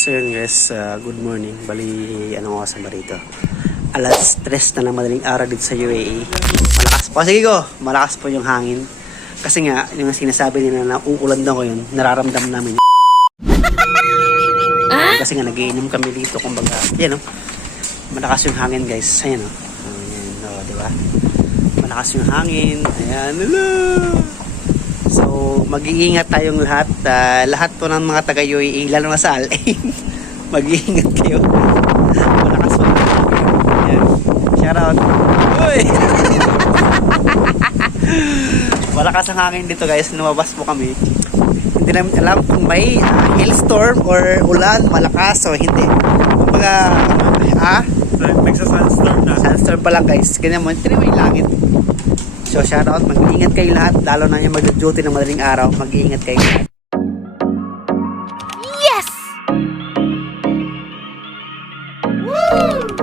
So yun guys, good morning. Bali, anong oras ba rito? Alas 3 na ng madaling araw dito sa UAE. Malakas po. Sige ko, malakas po yung hangin. Kasi nga, yung sinasabi nila na uulan daw ko yun, nararamdam namin. Kasi nga, nagiinom kami dito. Kumbaga, yan o. Malakas yung hangin guys. Ayan o. Ayan o, diba? Malakas yung hangin. Ayan, hello! So, mag-iingat tayong lahat. Lahat po ng mga taga-UAE, lalo na sa Al-Ain. Mag-iingat kayo. Malakas po. Ayan. Shout out. Uy! Malakas ang hangin dito guys. Lumabas po kami. Hindi namin alam kung may hailstorm or ulan, malakas o hindi. Kumbaga, nagsa-sunstorm na. Sunstorm pa lang guys. Ganyan mo, ito naman yung langit. So shout out, mag-iingat kayo lahat. Lalo na yung mag-duty ng madaling araw. Mag-iingat kayo lahat. Yes! Woo!